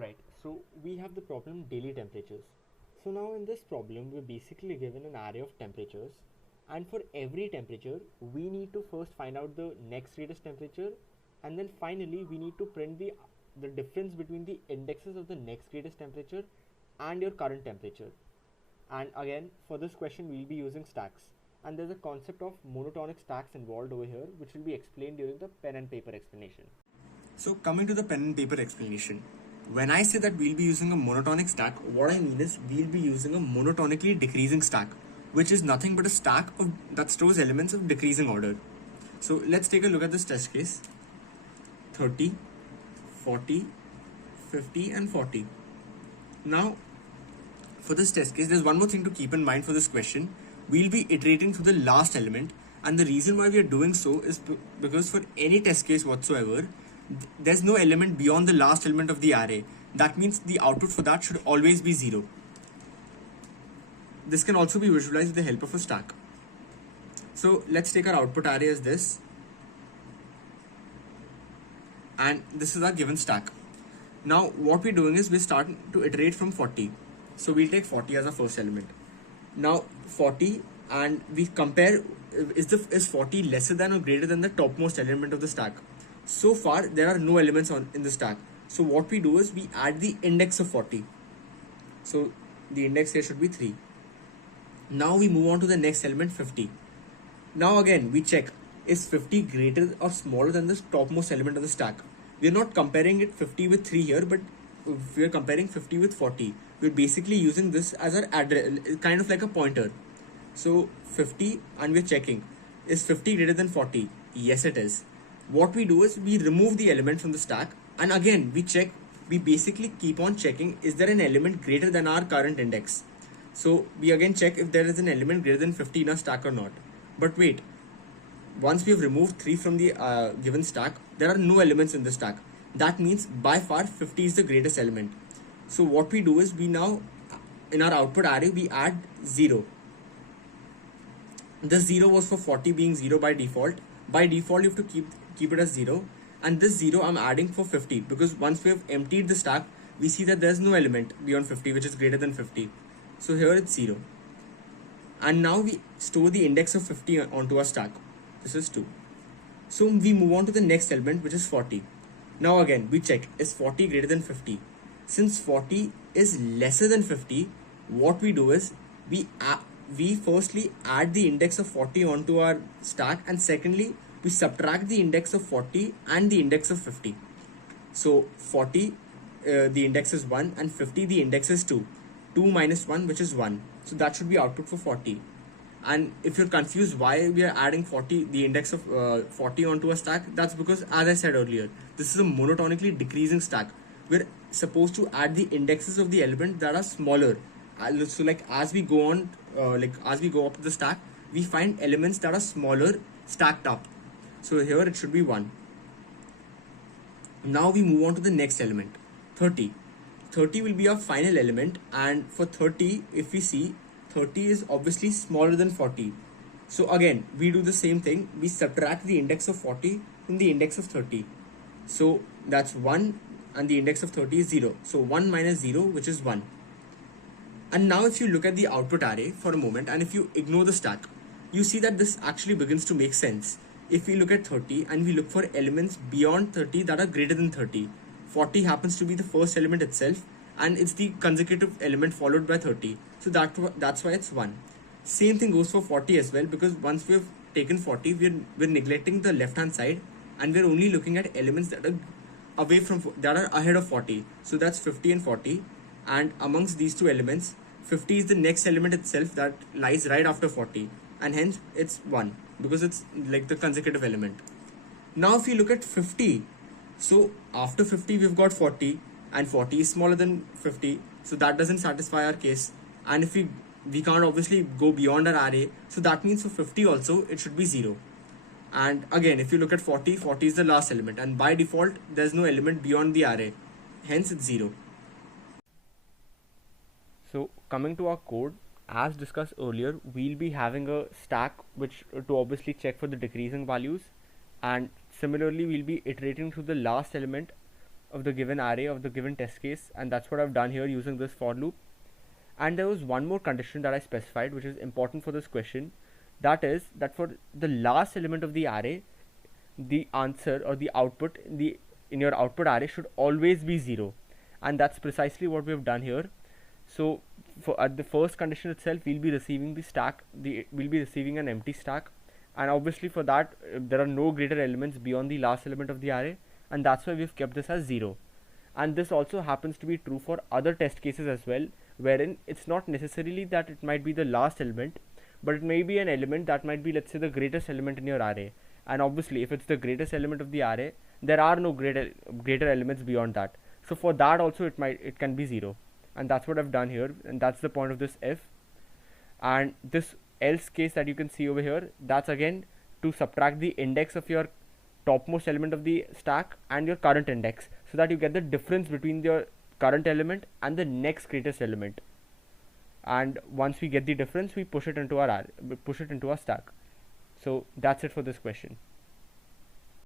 Alright, so we have the problem daily temperatures. So now in this problem we're basically given an array of temperatures, and for every temperature we need to first find out the next greatest temperature, and then finally we need to print the difference between the indexes of the next greatest temperature and your current temperature. And again, for this question we'll be using stacks, and there's a concept of monotonic stacks involved over here, which will be explained during the pen and paper explanation. So coming to the pen and paper explanation, when I say that we'll be using a monotonic stack, what I mean is we'll be using a monotonically decreasing stack, which is nothing but a stack that stores elements of decreasing order. So let's take a look at this test case. 30, 40, 50 and 40. Now for this test case, there's one more thing to keep in mind for this question. We'll be iterating through the last element, and the reason why we are doing so is because for any test case whatsoever, there's no element beyond the last element of the array. That means the output for that should always be 0. This can also be visualized with the help of a stack. So let's take our output array as this, and this is our given stack. Now what we're doing is we're starting to iterate from 40. So we'll take 40 as our first element. Now 40, and we compare, is 40 lesser than or greater than the topmost element of the stack? So far there are no elements in the stack. So what we do is we add the index of 40. So the index here should be 3. Now we move on to the next element, 50. Now again we check, is 50 greater or smaller than the topmost element of the stack? We are not comparing it 50 with 3 here, but we are comparing 50 with 40. We're basically using this as our address, kind of like a pointer. So 50, and we're checking, is 50 greater than 40? Yes, it is. What we do is we remove the element from the stack, and again we check, we basically keep on checking, is there an element greater than our current index? So we again check if there is an element greater than 50 in our stack or not. But wait, once we have removed 3 from the given stack, there are no elements in the stack. That means by far 50 is the greatest element. So what we do is we now, in our output array, we add 0. This 0 was for 40 being 0 by default. By default you have to keep it as 0, and this 0 I'm adding for 50, because once we have emptied the stack, we see that there's no element beyond 50 which is greater than 50. So here it's 0. And now we store the index of 50 onto our stack. This is 2. So we move on to the next element, which is 40. Now again we check, is 40 greater than 50? Since 40 is lesser than 50, what we do is we firstly add the index of 40 onto our stack, and secondly we subtract the index of 40 and the index of 50. So 40, the index is 1, and 50, the index is 2. 2 minus 1, which is 1. So that should be output for 40. And if you're confused why we are adding 40, the index of 40 onto a stack, that's because, as I said earlier, this is a monotonically decreasing stack. We're supposed to add the indexes of the element that are smaller. So like as we go on, as we go up the stack, we find elements that are smaller stacked up. So here it should be 1. Now we move on to the next element, 30. 30 will be our final element, and for 30, if we see, 30 is obviously smaller than 40. So again, we do the same thing. We subtract the index of 40 from the index of 30. So that's 1, and the index of 30 is 0. So 1 minus 0, which is 1. And now if you look at the output array for a moment, and if you ignore the stack, you see that this actually begins to make sense. If we look at 30 and we look for elements beyond 30 that are greater than 30, 40 happens to be the first element itself, and it's the consecutive element followed by 30. So that's why it's 1. Same thing goes for 40 as well, because once we've taken 40, we're neglecting the left hand side, and we're only looking at elements that are ahead of 40. So that's 50 and 40, and amongst these two elements, 50 is the next element itself that lies right after 40, and hence it's 1, because it's like the consecutive element. Now if you look at 50, so after 50 we've got 40, and 40 is smaller than 50, so that doesn't satisfy our case. And if we can't obviously go beyond our array, so that means for 50 also it should be 0. And again, if you look at 40, 40 is the last element, and by default there's no element beyond the array, hence it's 0. So coming to our code, as discussed earlier, we'll be having a stack which to obviously check for the decreasing values, and similarly we'll be iterating through the last element of the given array of the given test case, and that's what I've done here using this for loop. And there was one more condition that I specified which is important for this question, that is that for the last element of the array, the answer or the output in your output array should always be 0, and that's precisely what we've done here. So for at the first condition itself, we'll be receiving we'll be receiving an empty stack, and obviously for that there are no greater elements beyond the last element of the array, and that's why we've kept this as 0. And this also happens to be true for other test cases as well, wherein it's not necessarily that it might be the last element, but it may be an element that might be, let's say, the greatest element in your array. And obviously if it's the greatest element of the array, there are no greater elements beyond that. So for that also it can be 0, and that's what I've done here, and that's the point of this if. And this else case that you can see over here, that's again to subtract the index of your topmost element of the stack and your current index, so that you get the difference between your current element and the next greatest element. And once we get the difference, we push it into our stack. So that's it for this question.